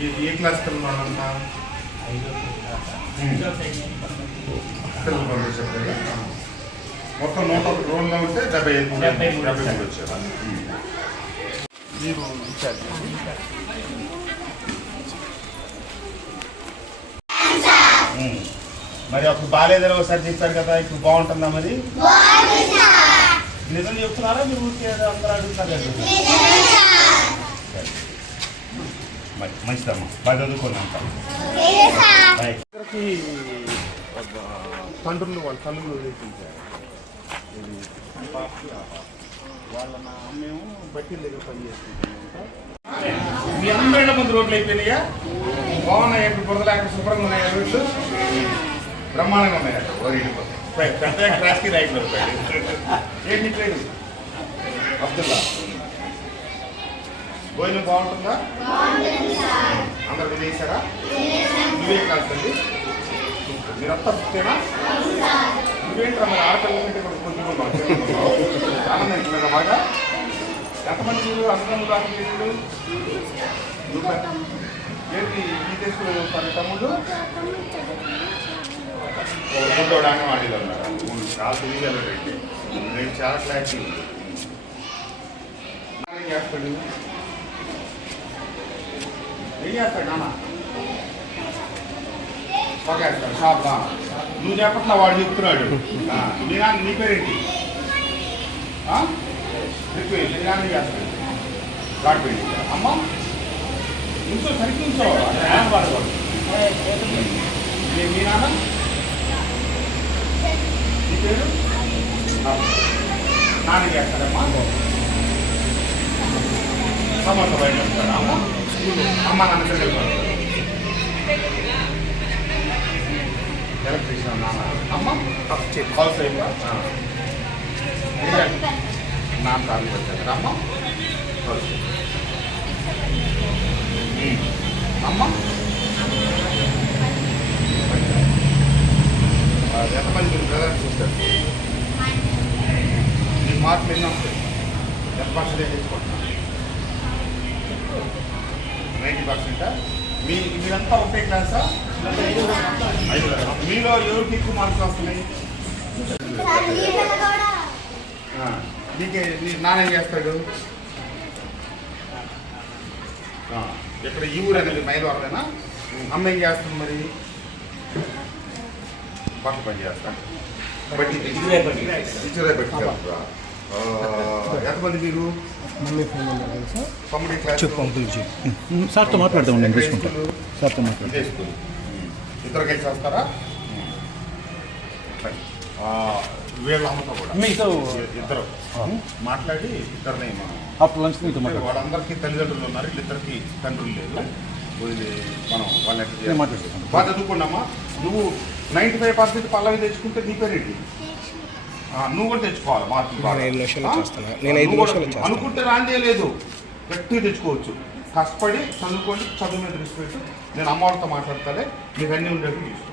ఏ class పిల్లలంతా పిల్లలు పంపించారు కదా. మొత్తం 101 రోజుల్లో ఉంటే 73 వచ్చారు. మీరు ఇన్ఛార్జ్ మరి అప్పుడు బాగాలేదని ఒకసారి చెప్పారు కదా, ఇప్పుడు బాగుంటుందా? మరి నిజం చెప్తున్నారా మీరు? ఊరికే అందరూ అడుగుతున్నారు. మంచిదమ్మా, బాగా చదువుకున్నాంట. ఇక్కడికి తండ్రులు వాళ్ళ తల్లులు వదిలేసించారు. వాళ్ళ నా అమ్మేమో బట్టీల దగ్గర పని చేసుకుంటాం. మీ అందరిలో ముందు రోడ్లు అయిపోయినాయా? బాగున్నాయి. ఇప్పుడు బురదలు అక్కడ శుభ్రంగా ఉన్నాయా? రోడ్లు బ్రహ్మాండంగా ఉన్నాయట. పెద్ద క్రాస్కి రైట్ దొరుకుతాయి. ఏంటి పేరు? అబ్దుల్లా. భోజనం బాగుంటుందా? అందరు వినేసారా? నువ్వే కాల్సండి. మీరంతా పుట్టేనా? నువ్వేంట్రా మరి ఆడపిల్లల కంటే కొంచెం ఆనందించలేదా బాగా? ఎంతమంది మీరు అన్నదమ్ములు ఆడపిల్లలు? ఏంటి ఈ దేశంలో చూస్తారు తమ్ముడు? గుడ్డోడు అంగన్వాడీలో ఉన్నారా? చాలా తెలియజేయాలి. నేను చాలా క్లారిటీ ఉంది. ఏం చేస్తాడు? ఏం చేస్తాడు నాన్న? పగేస్తాడు షాప్లా. నువ్వు చెప్పట్లా, వాడు చెప్తున్నాడు. నీ పేరేంటి? నాన్న చేస్తాడు గాడి పెళ్ళి. అమ్మ నుంచో సరికి నుంచో బాధపడు. మీ నాన్న? నీ పేరు? నాన్న చేస్తాడమ్మా. సమర్థ బయట వస్తాడా? అమ్మ అమ్మ నాన్న దగ్గర ఎలక్ట్రీషియన్ నాన్న. అమ్మ హౌస్ వైఫ్. నాన్న తాగి వచ్చారు. అమ్మ హౌస్ వైఫ్. అమ్మ ఎంతమంది మీరు బ్రదర్స్ సిస్టర్స్? మీ మార్కులు ఎన్ని వస్తాయి? ఎంత పర్సెంటేజ్ తీసుకుంటున్నాను? 90%. మీరంతా ఒకటే క్లాసా? మీలో ఎవరికి ఎక్కువ మార్క్స్ వస్తున్నాయి? నీకే నాన్న ఏం చేస్తాడు? ఇక్కడ ఈ ఊరు అనేది మైలవరమేనా? అమ్మ ఏం చేస్తుంది మరి? పక్క పని చేస్తా. బట్టి ఎంతమంది మీరు? సార్తో మాట్లాడదాం. నేను తీసుకుంటాను. సార్తో మాట్లాడదాం. ఇద్దరు కలిసి వస్తారా? వీళ్ళ అమ్మతో కూడా మీతో ఇద్దరు మాట్లాడి ఇద్దరిని ఆఫ్టర్ లంచ్ మీతో మాట్లాడు. వాళ్ళందరికీ తల్లిదండ్రులు ఉన్నారు, వీళ్ళిద్దరికి తండ్రులు లేదు. మనం వాళ్ళని మాట్లాడుతున్నాం. బాగా చదువుకున్నామా? నువ్వు 95% పల్లవి తెచ్చుకుంటే నీ పేరేంటి? నువ్వు కూడా తెచ్చుకోవాలి మార్కులు. అనుకుంటే రాందే లేదు, గట్టిగా తెచ్చుకోవచ్చు. కష్టపడి చదువుకోండి, చదువు మీద దృష్టి పెట్టు. నేను అమ్మవారితో మాట్లాడతానే, మీకు అన్నీ ఉండేవి తీసుకో.